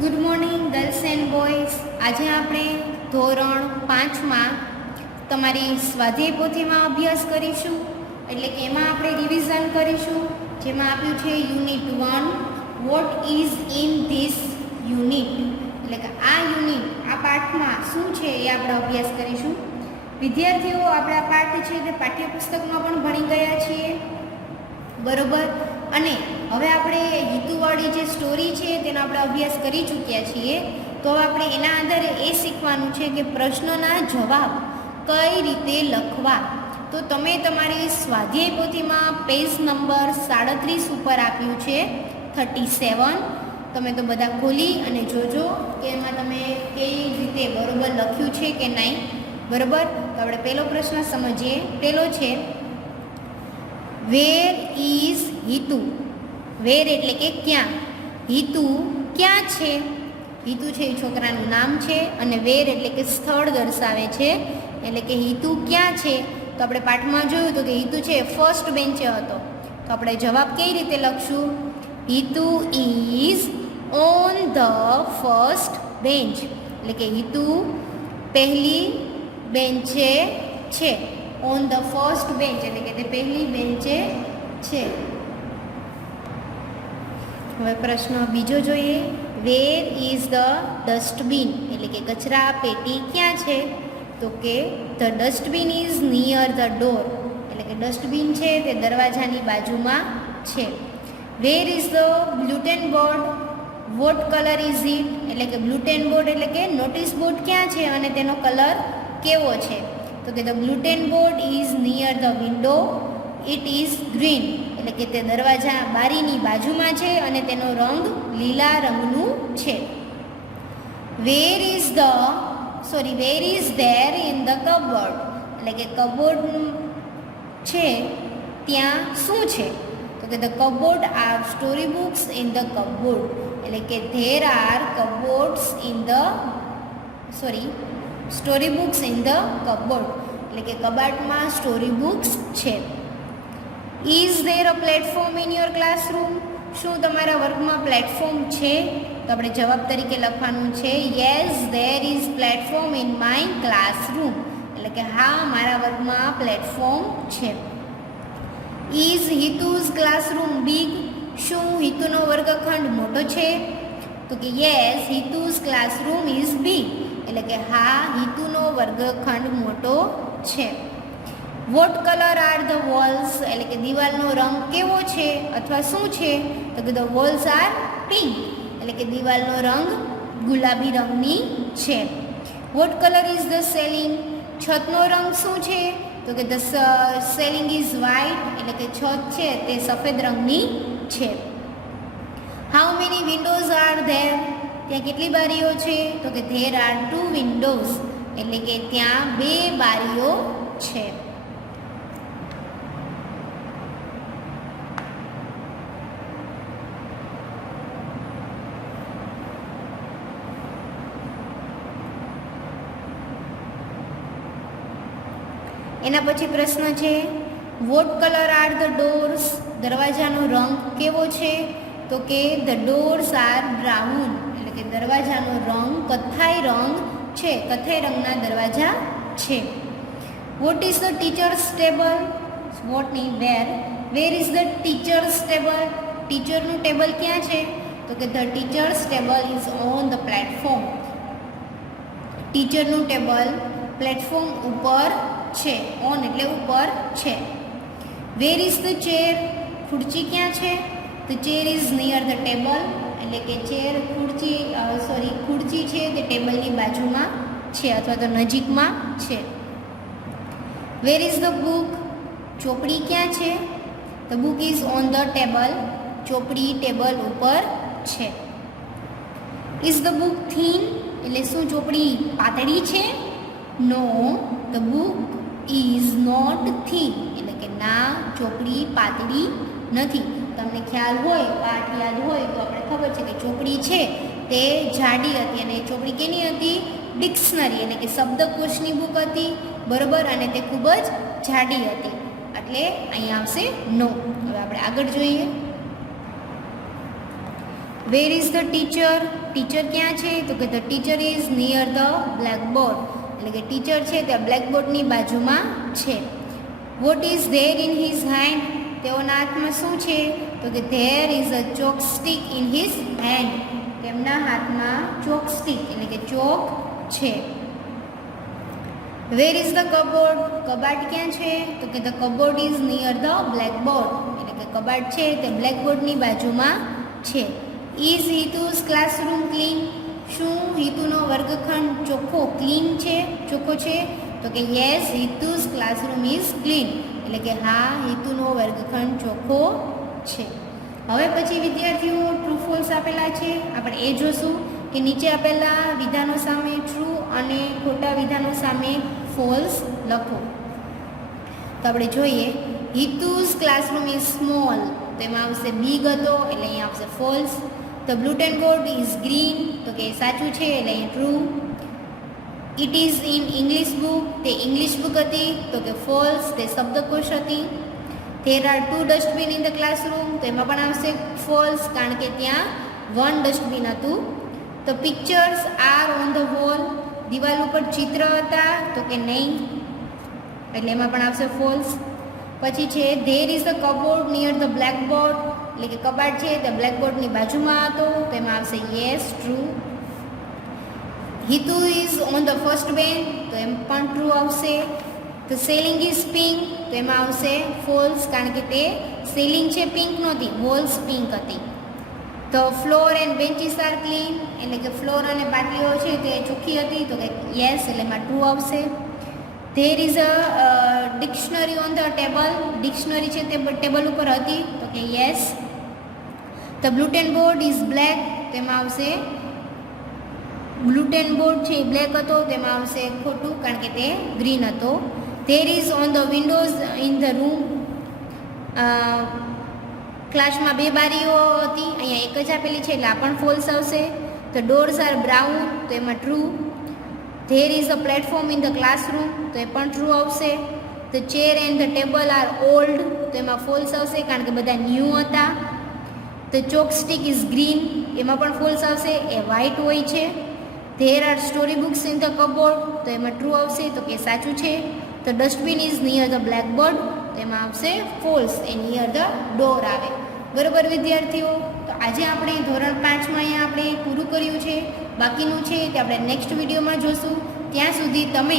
Good morning girls and boys. આજે આપણે ધોરણ 5માં તમારી સ્વાધ્યાય પોથીમાં અભ્યાસ કરીશું. એટલે કે એમાં આપણે રિવિઝન કરીશું. જેમાં આપ્યું છે unit 1 what is in this unit. એટલે કે આ યુનિટ, આ પાઠમાં શું છે એ આપણે અભ્યાસ કરીશું. વિદ્યાર્થીઓ, આપણે આ પાઠ છે તે પાઠ્યપુસ્તકમાં પણ ભણી ગયા છીએ, બરોબર. અને હવે આપણે હિતુવાળી જે સ્ટોરી છે તેનો આપણે અભ્યાસ કરી ચૂક્યા છીએ. તો હવે આપણે એના આધારે એ શીખવાનું છે કે પ્રશ્નોના જવાબ કઈ રીતે લખવા. તો તમે તમારી સ્વાધ્યાય પોથીમાં પેજ નંબર 37 ઉપર આપ્યું છે 37. તમે તો બધા ખોલી અને જોજો કે એમાં તમે કઈ રીતે બરોબર લખ્યું છે કે નહીં, બરોબર. તો આપણે પહેલો પ્રશ્ન સમજીએ. પહેલો છે, વેર ઇઝ હિતુ. વેર એટલે કે ક્યાં. હિતુ ક્યાં છે. હિતુ છે એ છોકરાનું નામ છે અને વેર એટલે કે સ્થળ દર્શાવે છે. એટલે કે હિતુ ક્યાં છે. તો આપણે પાઠમાં જોયું તો કે હિતુ છે ફર્સ્ટ બેન્ચે હતો. તો આપણે જવાબ કઈ રીતે લખશું? Hitu is on the first bench. એટલે કે હિતુ પહેલી બેન્ચે છે. ઓન ધ ફર્સ્ટ બેન્ચ એટલે કે તે પહેલી બેન્ચે છે. હવે પ્રશ્ન બીજો જોઈએ. Where is the dustbin. એટલે કે કચરા પેટી ક્યાં છે. તો કે the dustbin is near the door. એટલે કે ડસ્ટબિન છે તે દરવાજાની બાજુમાં છે. Where is the bulletin board. What colour is it. એટલે કે બ્લુટેન બોર્ડ એટલે કે નોટિસ બોર્ડ ક્યાં છે અને તેનો કલર કેવો છે. તો કે the bulletin board is near the window. It is green. એટલે કે તે દરવાજા બારીની બાજુમાં છે અને તેનો રંગ લીલા રંગનું છે. Where is there in the cupboard. એટલે કે કબોર્ડ છે ત્યાં શું છે. તો કે the cupboard are story books in the cupboard. એટલે કે there are cupboards in the story books in the cupboard. એટલે કે કબાટમાં સ્ટોરી બુક્સ છે. Is there a platform in your classroom. શું તમારા વર્ગમાં પ્લેટફોર્મ છે. તો આપણે જવાબ તરીકે લખવાનું છે yes there is platform in my classroom. એટલે કે હા, મારા વર્ગમાં પ્લેટફોર્મ છે. Is Hitu's classroom big. શું હિતુનો વર્ગખંડ મોટો છે. તો કે yes Hitu's classroom is big. એટલે કે હા, હિતુનો વર્ગખંડ મોટો છે. What colour are the walls. એટલે કે દિવાલનો રંગ કેવો છે અથવા શું છે. તો કે ધ વોલ્સ આર પિંક. એટલે કે દિવાલનો રંગ ગુલાબી રંગની છે. What colour is the ceiling. છતનો રંગ શું છે. તો કે ધ સેલિંગ ઇઝ વ્હાઇટ. એટલે કે છત છે તે સફેદ રંગની છે. How many Windows are there. ત્યાં કેટલી બારીઓ છે. તો કે ધેર આર 2 વિન્ડોઝ. એટલે કે ત્યાં 2 બારીઓ છે. એના પછી પ્રશ્ન છે, what colour are the doors. દરવાજાનો રંગ કેવો છે. તો કે ધ ડોર્સ આર બ્રાઉન. એટલે કે દરવાજાનો રંગ કથ્થાઈ રંગ છે. કથ્થાઈ રંગના દરવાજા છે. What is the teacher's table. Where is the teacher's table. ટીચરનું ટેબલ ક્યાં છે. તો કે the teacher's table is on the platform. ટીચરનું ટેબલ પ્લેટફોર્મ ઉપર છે. ઓન એટલે ઉપર છે. Where is the chair. ખુરચી ક્યાં છે. The chair is near the table. એટલે કે ખુરચી છે તે ટેબલની બાજુમાં છે અથવા તો નજીકમાં છે. Where is the book. ચોપડી ક્યાં છે. The book is on the table. ચોપડી ટેબલ ઉપર છે. Is the book thin. એટલે શું ચોપડી પાતળી છે. No, the book is not thin. એટલે કે ના, ચોપડી પાતળી નથી. તમને ખ્યાલ હોય, પાઠ યાદ હોય તો આપણે ખબર છે કે ચોપડી છે તે જાડી હતી અને ચોપડી કેની હતી. ડિક્શનરી એટલે કે શબ્દકોશની બુક હતી, બરોબર. અને તે ખૂબ જ જાડી હતી. એટલે અહીંયા આવશે નો. હવે આપણે આગળ જોઈએ. Where is the teacher, teacher ક્યાં છે? તો કે the teacher is near the blackboard, એટલે કે ટીચર છે તે બ્લેકબોર્ડની બાજુમાં છે. What is there in his hand, તેઓના હાથમાં શું છે? તો કે there is a chalk stick in his hand, તેમના હાથમાં ચોક સ્ટીક એટલે કે ચોક છે. વેર ઇઝ ધ કબોર્ડ, કબાટ ક્યાં છે? તો કે the cupboard is near the blackboard, એટલે કે કબાટ છે તે બ્લેકબોર્ડની બાજુમાં છે. ઇઝ હિતુઝ ક્લાસરૂમ ક્લીન, શું હિતુનો વર્ગખંડ ચોખ્ખો ક્લીન છે, ચોખ્ખો છે? તો કે yes Hitu's classroom is clean, એટલે કે હા હિતુનો વર્ગખંડ ચોખ્ખો છે. હવે પછી વિદ્યાર્થીઓ ટ્રુ ફોલ્સ આપેલા છે, આપણે એ જોશું કે નીચે આપેલા વિધાનો સામે ટ્રુ અને ખોટા વિધાનો સામે ફોલ્સ લખો. તો આપણે જોઈએ હિતુઝ ક્લાસરૂમ ઇઝ સ્મોલ, તો એમાં આવશે બિગ હતો એટલે અહીંયા આવશે false. The bulletin board is green, તો કે સાચું છે એટલે અહીંયા true. It is in English book, તે ઇંગ્લિશ બુક હતી, તો કે ફોલ્સ, તે શબ્દકોશ હતી. There are 2 dustbin in the classroom, તો એમાં પણ આવશે ફોલ્સ કારણ કે ત્યાં 1 ડસ્ટબિન હતું. The pictures are on the wall, દિવાલ ઉપર ચિત્ર હતા, તો કે નહીં એટલે એમાં પણ આવશે ફોલ્સ. પછી છે there is the cupboard near the blackboard, એટલે કે કબાટ છે તે બ્લેકબોર્ડની બાજુમાં હતો, તો એમાં આવશે yes true. Hitu is on the first bench, તો એમ પણ ટ્રુ આવશે. ધ સેલિંગ ઇઝ પિંક, તો એમાં આવશે ફોલ્સ કારણ કે તે સેલિંગ છે પિંક નહોતી, વોલ્સ પિંક હતી. The floor and benches are clean, એટલે કે ફ્લોર અને પાટીઓ છે તે ચોખ્ખી હતી, તો કે યસ એટલે એમાં ટ્રુ આવશે. There is a dictionary on the table, dictionary છે તે ટેબલ ઉપર હતી, તો કે yes. The bulletin board is black, તેમાં આવશે બ્લુટેન બોર્ડ છે એ બ્લેક હતો, તેમાં આવશે ખોટું કારણ કે તે ગ્રીન હતો. There is on the Windows in the room, ક્લાસમાં 2 બારીઓ હતી, અહીંયા એક જ આપેલી છે એટલે આ પણ ફોલ્સ આવશે. ધ ડોર્સ આર બ્રાઉન, તો એમાં true. There is a platform in the classroom, તો એ પણ ટ્રુ આવશે. The chair and the table are old, તો એમાં ફોલ્સ આવશે કારણ કે બધા ન્યૂ હતા. The chalk stick is green, એમાં પણ ફોલ્સ આવશે, એ વ્હાઇટ હોય છે. There are story books in the cupboard, તો એમાં ટ્રુ આવશે, તો કે સાચું છે. The dustbin is near the blackboard, તો એમાં આવશે false, A near the door આવે. બરાબર વિદ્યાર્થીઓ, તો આજે આપણે ધોરણ 5માં અહીંયા આપણે પૂરું કર્યું છે. બાકીનું છે તે આપણે નેક્સ્ટ વિડીયોમાં જોશું. ત્યાં સુધી તમે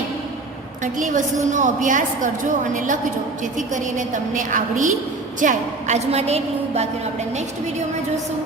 આટલી વસ્તુનો અભ્યાસ કરજો અને લખજો, જેથી કરીને તમને આવડી જાય. આજ માટે એટલું, બાકીનું આપણે નેક્સ્ટ વિડીયોમાં જોશું.